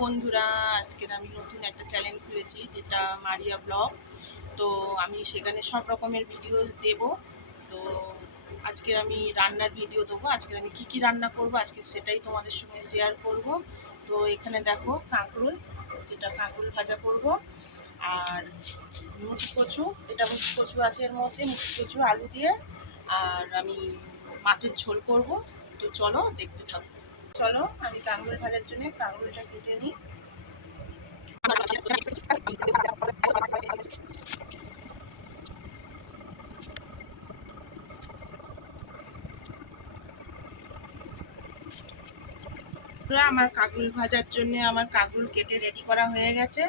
বন্ধুরা, আজকের আমি নতুন একটা চ্যানেল খুলেছি যেটা মারিয়া ব্লগ। তো আমি সেখানে সব রকমের ভিডিও দেব। তো আজকের আমি রান্নার ভিডিও দেবো। আজকের আমি কি রান্না করব আজকে সেটাই তোমাদের সঙ্গে শেয়ার করব। তো এখানে দেখো কাঁকরোল, যেটা কাঁকরোল ভাজা করব, আর মুখি কচু, এটা মুখি কচু আছে এর মধ্যে, মুখি কচু আলু দিয়ে, আর আমি মাছের ঝোল করব। তো চলো দেখতে থাকো। চলো আমি কাঁকরোল ভাজার জন্য কাঁকরোলটা কেটে নিই। আমার কাঁকরোল ভাজার জন্য আমার কাঁকরোল কেটে রেডি করা হয়ে গেছে।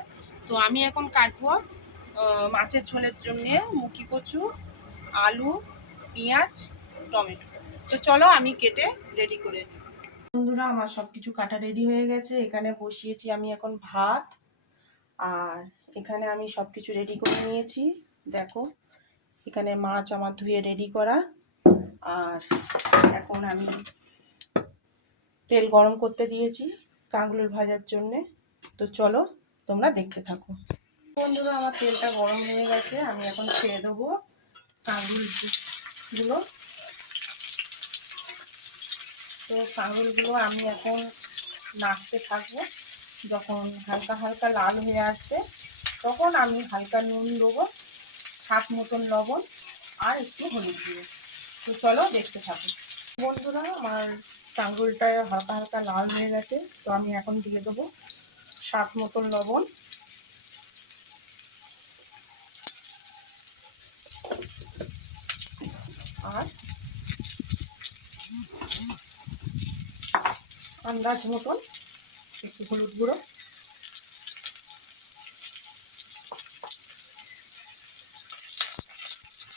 তো আমি এখন কাটবো মাছের ঝোলের জন্য মুখি কচু, আলু, পেঁয়াজ, টমেটো। তো চলো আমি কেটে রেডি করে নিই। বন্ধুরা, আমার সব কিছু কাটা রেডি হয়ে গেছে। এখানে বসিয়েছি আমি এখন ভাত, আর এখানে আমি সব কিছু রেডি করে নিয়েছি। দেখো, এখানে মাছ আমার ধুয়ে রেডি করা, আর এখন আমি তেল গরম করতে দিয়েছি কাঁকরোল ভাজার জন্যে। তো চলো তোমরা দেখতে থাকো। বন্ধুরা, আমার তেলটা গরম হয়ে গেছে, আমি এখন ছেড়ে দেবো কাঁকরোলগুলো। তো কাঁকরোলগুলো আমি এখন নাড়তে থাকবো। যখন হালকা হালকা লাল হয়ে আসবে তখন আমি হালকা নুন দেবো, স্বাদ মতন লবণ, আর একটু হলুদ দিয়ে। তো চলো দেখতে থাকো। বন্ধুরা, আমার কাঁকরোলটা হালকা হালকা লাল হয়ে গেছে। তো আমি এখন দিয়ে দেবো স্বাদ মতন লবণ, আর আন্দাজ মতন একটু হলুদ গুঁড়ো।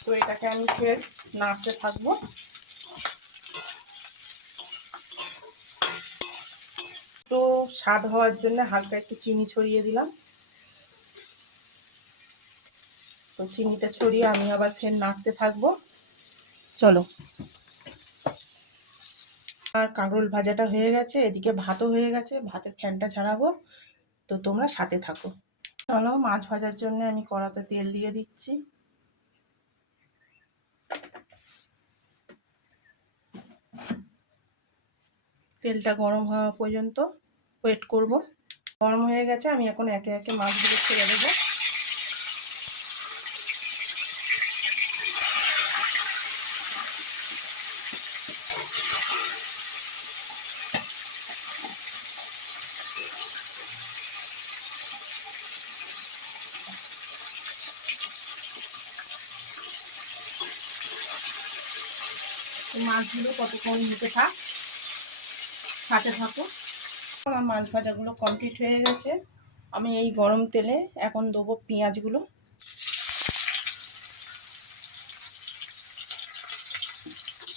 তো এটাকে আমি ফের নাড়তে থাকবো। তো স্বাদ হওয়ার জন্য হালকা একটু চিনি ছড়িয়ে দিলাম। তো চিনিটা ছড়িয়ে আমি আবার ফের নাড়তে থাকবো। চলো। আর কাঁকরোল ভাজাটা হয়ে গেছে, এদিকে ভাতও হয়ে গেছে, ভাতের ফ্যানটা ছাড়াবো। তো তোমরা সাথে থাকো। চলো, মাছ ভাজার জন্য আমি কড়াতে তেল দিয়ে দিচ্ছি। তেলটা গরম হওয়া পর্যন্ত ওয়েট করব। গরম হয়ে গেছে, আমি এখন একে একে মাছগুলো ছেড়ে দেবো। মাছগুলো কতক্ষণ নিতে থাক, সাথে থাকো। আমার মাছ ভাজাগুলো কমপ্লিট হয়ে গেছে। আমি এই গরম তেলে এখন দেবো পেঁয়াজগুলো।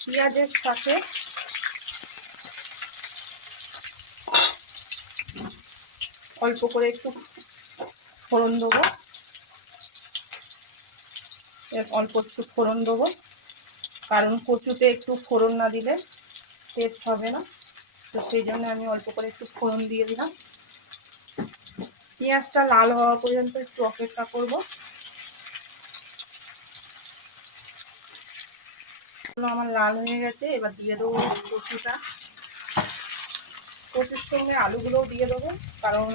পেঁয়াজের সাথে অল্প করে একটু ফোড়ন দেবো, অল্প একটু ফোড়ন দেবো, কারণ কচুতে একটু ফোড়ন না দিলে টেস্ট হবে না। তো সেই জন্য আমি অল্প করে একটু ফোড়ন দিয়ে দিলাম। পেঁয়াজটা লাল হওয়া পর্যন্ত একটু অপেক্ষা করব। আমার লাল হয়ে গেছে, এবার দিয়ে দেবো কচুটা। কচুর সঙ্গে আলুগুলোও দিয়ে দেবো, কারণ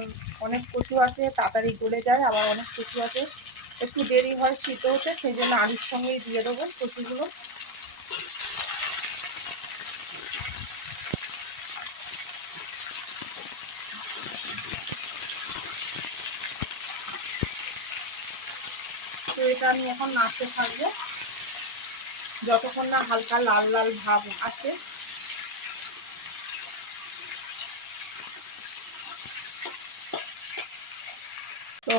অনেক কচু আছে তাড়াতাড়ি গলে যায়, আবার অনেক কচু আছে একটু দেরি হয় সিদ্ধ হতে, সেই জন্য আলুর সঙ্গেই দিয়ে দেবো কচুগুলো। তো এটা আমি এখন নাড়তে থাকবো যতক্ষণ না হালকা লাল লাল ভাব আসে। তো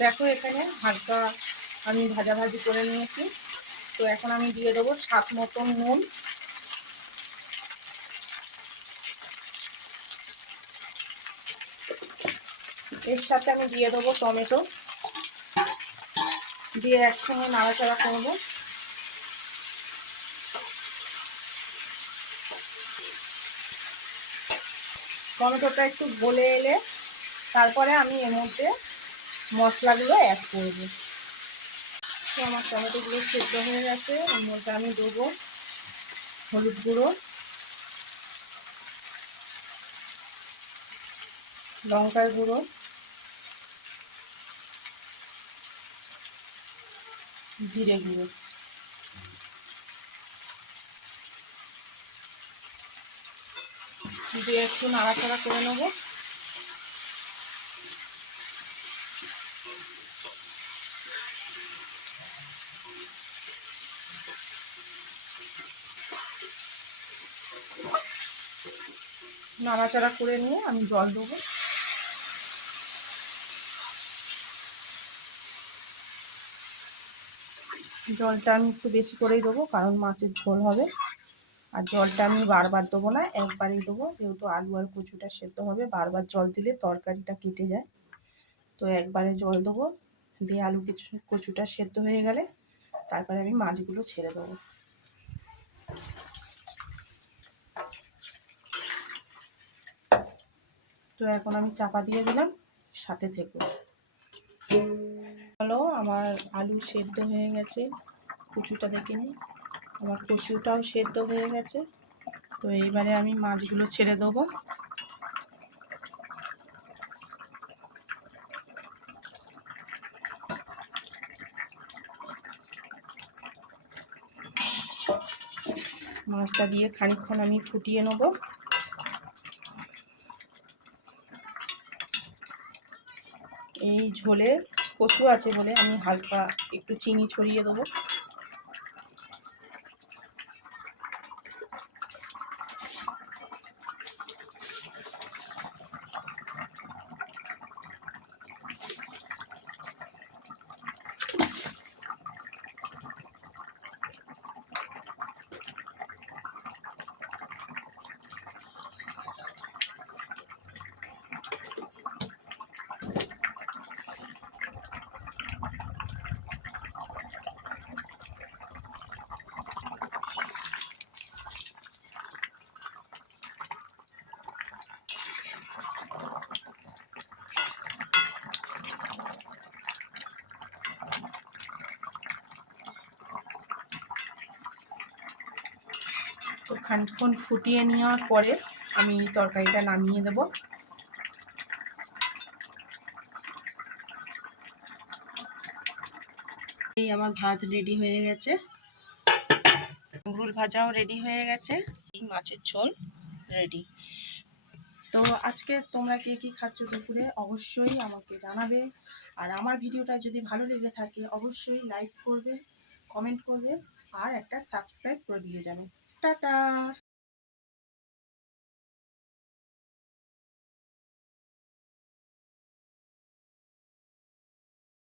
দেখো, এখানে হালকা আমি ভাজাভাজি করে নিয়েছি। তো এখন আমি দিয়ে দেবো স্বাদ মতন নুন, এর সাথে আমি দিয়ে দেবো টমেটো, দিয়ে একসঙ্গে নাড়াচাড়া করবো। টমেটোটা একটু গলে এলে তারপরে আমি এর মধ্যে মশলাগুলো অ্যাড করব। তো আমার টমেটোগুলো সেদ্ধ হয়ে গেছে, এর মধ্যে আমি দেবো হলুদ গুঁড়ো, লঙ্কার গুঁড়ো, জিরে গুঁড়ো দিয়ে একটু নাড়াচাড়া করে নেবো। নাড়াচাড়া করে নিয়ে আমি জল দেবো। জলটা আমি একটু বেশি করেই দেবো, কারণ মাছের ঝোল হবে। আর জলটা আমি বারবার দেবো না, একবারই দেবো, যেহেতু আলু আর কচুটা সেদ্ধ হবে। বারবার জল দিলে তরকারিটা কেটে যায়, তো একবারে জল দেবো। দিয়ে আলু কচুটা সেদ্ধ হয়ে গেলে তারপরে আমি মাছগুলো ছেড়ে দেবো। তো এখন আমি চাপা দিয়ে দিলাম, সাথে থেকো। হলো আমার আলু সেদ্ধ হয়ে গেছে, কচুটা দেখে নিই। আমার কচুটাও সেদ্ধ হয়ে গেছে। তো এইবারে আমি মাছগুলো ছেড়ে দেবো। মাছটা দিয়ে খানিকক্ষণ আমি ফুটিয়ে নেব। এই ঝোলে কচু আছে বলে আমি হালকা একটু চিনি ছড়িয়ে দেবো। তো খানিকক্ষণ ফুটিয়ে নেওয়ার পরে আমি তরকারিটা নামিয়ে দেব। এই আমার ভাত রেডি হয়ে গেছে, কাঁকরোল ভাজাও রেডি হয়ে গেছে, এই মাছের ঝোল রেডি। তো আজকে তোমরা কে কী খাচ্ছ দুপুরে অবশ্যই আমাকে জানাবে। আর আমার ভিডিওটা যদি ভালো লেগে থাকে অবশ্যই লাইক করবে, কমেন্ট করবে, আর একটা সাবস্ক্রাইব করে দিয়ে যাবে। টাটা।